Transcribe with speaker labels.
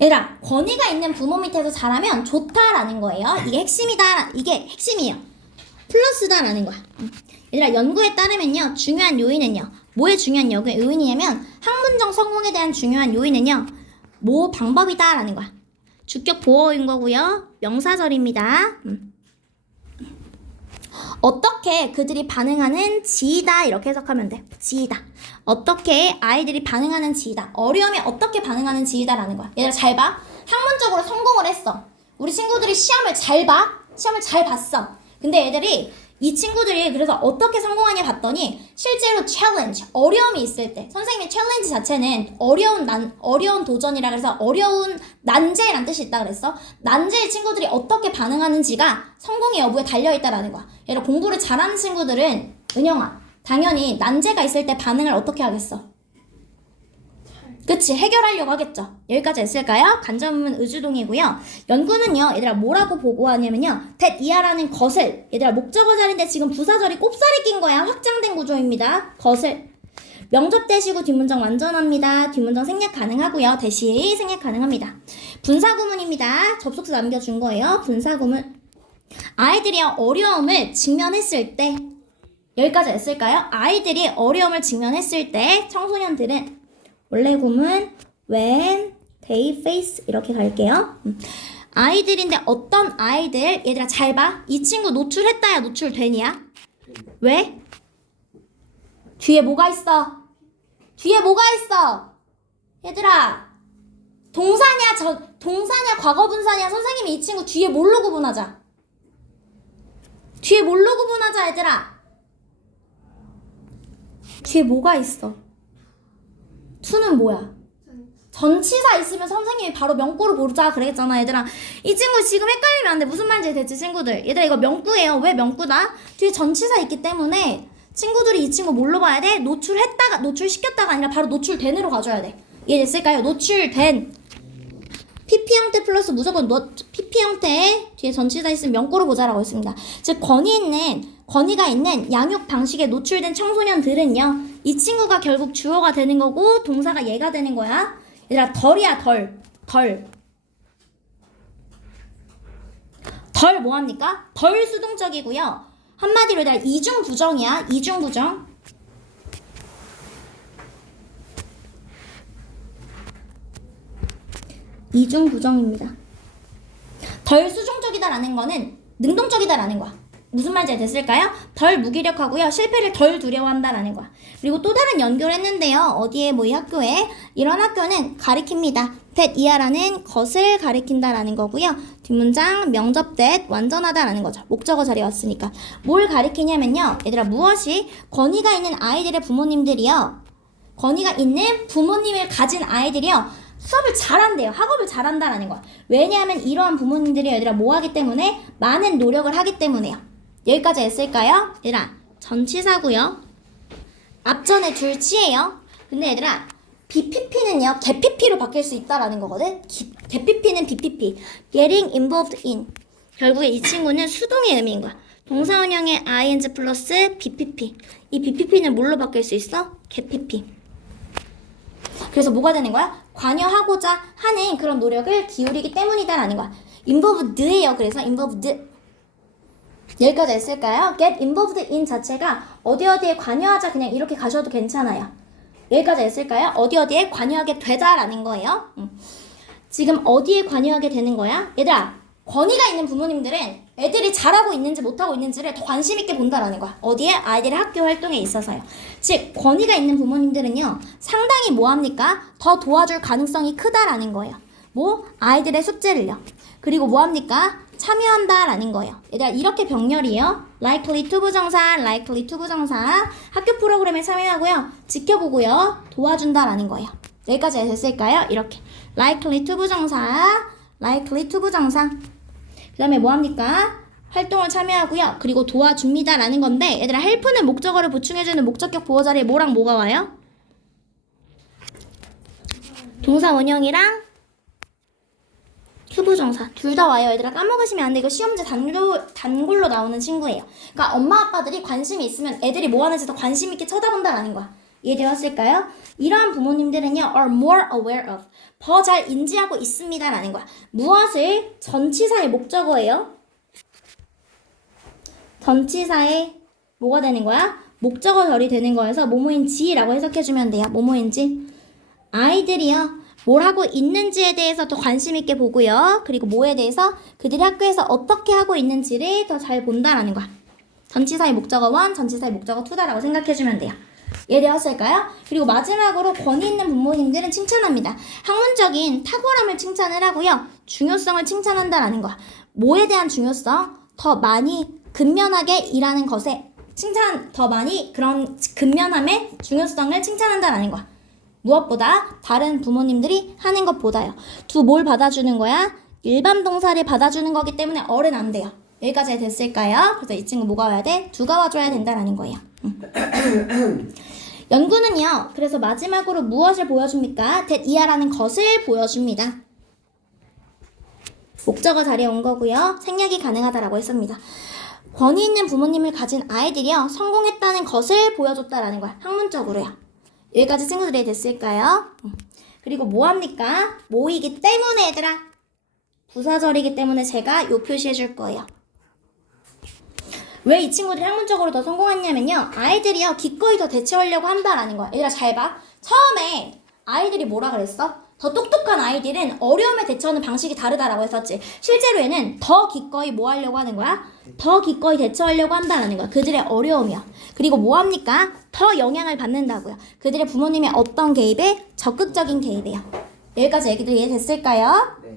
Speaker 1: 얘들아, 권위가 있는 부모 밑에서 자라면 좋다라는 거예요. 이게 핵심이다. 이게 핵심이에요. 플러스다라는 거야. 음. 얘들아, 연구에 따르면요. 중요한 요인은요. 뭐의 중요한 요- 요인이냐면 학문적 성공에 대한 중요한 요인은요. 뭐 방법이다라는 거야. 주격 보어인 거고요. 명사절입니다. 음. 어떻게 그들이 반응하는 지이다 이렇게 해석하면 돼. 지이다. 어떻게 아이들이 반응하는 지이다. 어려움에 어떻게 반응하는 지이다라는 거야. 얘들아 잘 봐. 학문적으로 성공을 했어. 우리 친구들이 시험을 잘 봐. 시험을 잘 봤어. 근데 애들이 이 친구들이 그래서 어떻게 성공하냐 봤더니 실제로 챌린지 어려움이 있을 때 선생님의 챌린지 자체는 어려운 난 어려운 도전이라 그래서 어려운 난제란 뜻이 있다 그랬어. 난제의 친구들이 어떻게 반응하는지가 성공의 여부에 달려 있다라는 거야. 예를 공부를 잘하는 친구들은 은영아 당연히 난제가 있을 때 반응을 어떻게 하겠어 그치 해결하려고 하겠죠. 여기까지 했을까요? 간접은 의주동이고요. 연구는요 얘들아 뭐라고 보고하냐면요. That 이하라는 것을 얘들아 목적어 자리인데 지금 부사절이 꼽살이 낀 거야. 확장된 구조입니다. 것을 명접 대시고 뒷문장 완전합니다. 뒷문장 생략 가능하고요. 대시 생략 가능합니다. 분사구문입니다. 접속사 남겨준 거예요. 분사구문. 아이들이 어려움을 직면했을 때. 여기까지 했을까요? 아이들이 어려움을 직면했을 때 청소년들은 원래 구문 when they face 이렇게 갈게요. 음. 아이들인데 어떤 아이들 얘들아 잘 봐. 이 친구 노출했다야 노출되냐? 왜? 뒤에 뭐가 있어? 뒤에 뭐가 있어? 얘들아 동사냐 저 동사냐 과거 분사냐 선생님이 이 친구 뒤에 뭘로 구분하자? 뒤에 뭘로 구분하자 얘들아? 뒤에 뭐가 있어? 투는 뭐야? 전치사 있으면 선생님이 바로 명구로 보자 그랬잖아 얘들아 이 친구 지금 헷갈리면 안 돼 무슨 말인지 대체 친구들 얘들아 이거 명구예요 왜 명구다? 뒤에 전치사 있기 때문에 친구들이 이 친구 뭘로 봐야 돼? 노출했다가 노출시켰다가 아니라 바로 노출된으로 가줘야 돼 이해됐을까요? 노출된 PP 형태 플러스 무조건 노, PP 형태 뒤에 전치사 있으면 명구로 보자라고 했습니다. 즉 권위 있는 권위가 있는 양육 방식에 노출된 청소년들은요. 이 친구가 결국 주어가 되는 거고 동사가 얘가 되는 거야. 얘들아 덜이야 덜. 덜. 덜 뭐합니까? 덜 수동적이고요. 한마디로 이중 부정이야. 이중 부정. 이중 부정입니다. 덜 수중적이다라는 거는 능동적이다라는 거야. 무슨 말인지 됐을까요? 덜 무기력하고요. 실패를 덜 두려워한다라는 거야. 그리고 또 다른 연결을 했는데요. 어디에 뭐 이 학교에 이런 학교는 가리킵니다. that 이하라는 것을 가리킨다라는 거고요. 뒷문장 명접 that 완전하다라는 거죠. 목적어 자리에 왔으니까 뭘 가리키냐면요. 얘들아 무엇이 권위가 있는 아이들의 부모님들이요. 권위가 있는 부모님을 가진 아이들이요. 수업을 잘한대요. 학업을 잘한다라는 거야. 왜냐하면 이러한 부모님들이 얘들아 뭐 하기 때문에 많은 노력을 하기 때문에요. 여기까지 했을까요? 얘들아 전치사고요. 앞전에 줄치예요. 근데 얘들아 BPP는요 개PP로 바뀔 수 있다라는 거거든. 기, 개PP는 BPP. Getting involved in. 결국에 이 친구는 수동의 의미인 거야. 동사원형의 ing 플러스 BPP. 이 BPP는 뭘로 바뀔 수 있어? 개PP. 그래서 뭐가 되는 거야? 관여하고자 하는 그런 노력을 기울이기 때문이다라는 거야. involved예요. 그래서 involved. 여기까지 했을까요? get involved in 자체가 어디 어디에 관여하자 그냥 이렇게 가셔도 괜찮아요. 여기까지 했을까요? 어디 어디에 관여하게 되다라는 거예요. 음. 지금 어디에 관여하게 되는 거야? 얘들아, 권위가 있는 부모님들은 애들이 잘하고 있는지 못하고 있는지를 더 관심 있게 본다라는 거야. 어디에? 아이들의 학교 활동에 있어서요. 즉, 권위가 있는 부모님들은요, 상당히 뭐 합니까? 더 도와줄 가능성이 크다라는 거예요. 뭐? 아이들의 숙제를요. 그리고 뭐 합니까? 참여한다라는 거예요. 얘들아, 이렇게 병렬이에요. likely to 부정사, likely to 부정사. 학교 프로그램에 참여하고요. 지켜보고요. 도와준다라는 거예요. 여기까지 됐을까요? 이렇게. likely to 부정사, likely to 부정사. 그 다음에 뭐 합니까? 활동을 참여하고요. 그리고 도와줍니다 라는 건데 얘들아 헬프는 목적어를 보충해주는 목적격 보호 자리에 뭐랑 뭐가 와요? 동사 원형이랑 투부정사 둘 다 와요. 얘들아 까먹으시면 안 돼. 이거 시험지 단골, 단골로 나오는 친구예요. 그러니까 엄마 아빠들이 관심이 있으면 애들이 뭐 하는지 더 관심 있게 쳐다본다라는 거야. 이해되었을까요? 이러한 부모님들은요, are more aware of. 더 잘 인지하고 있습니다라는 거야. 무엇을 전치사의 목적어예요? 전치사의 뭐가 되는 거야? 목적어절이 되는 거여서 뭐뭐인지라고 해석해주면 돼요. 뭐뭐인지. 아이들이요. 뭘 하고 있는지에 대해서 더 관심 있게 보고요. 그리고 뭐에 대해서 그들이 학교에서 어떻게 하고 있는지를 더 잘 본다라는 거야. 전치사의 목적어 1, 전치사의 목적어 2다라고 생각해주면 돼요. 이해되었을까요? 그리고 마지막으로 권위 있는 부모님들은 칭찬합니다. 학문적인 탁월함을 칭찬을 하고요. 중요성을 칭찬한다라는 거야. 뭐에 대한 중요성? 더 많이 근면하게 일하는 것에 칭찬, 더 많이 그런 근면함의 중요성을 칭찬한다라는 거야. 무엇보다 다른 부모님들이 하는 것보다요. 두 뭘 받아주는 거야? 일반 동사를 받아주는 거기 때문에 어른 안 돼요. 여기까지 됐을까요? 그래서 이 친구 뭐가 와야 돼? 두가 와줘야 된다라는 거예요. 음. 연구는요. 그래서 마지막으로 무엇을 보여줍니까? that 이하라는 것을 보여줍니다. 목적어 자리에 온 거고요. 생략이 가능하다라고 했습니다. 권위 있는 부모님을 가진 아이들이요. 성공했다는 것을 보여줬다라는 거야. 학문적으로요. 여기까지 친구들이 됐을까요? 음. 그리고 뭐 합니까? 모이기 때문에 얘들아. 부사절이기 때문에 제가 요 표시해 줄 거예요. 왜 이 친구들이 학문적으로 더 성공했냐면요. 아이들이요. 기꺼이 더 대처하려고 한다라는 거야. 얘들아 잘 봐. 처음에 아이들이 뭐라 그랬어? 더 똑똑한 아이들은 어려움에 대처하는 방식이 다르다라고 했었지. 실제로 얘는 더 기꺼이 뭐 하려고 하는 거야? 더 기꺼이 대처하려고 한다라는 거야. 그들의 어려움이야. 그리고 뭐 합니까? 더 영향을 받는다고요. 그들의 부모님의 어떤 개입에 적극적인 개입이에요. 여기까지 얘기들 이해됐을까요?
Speaker 2: 네.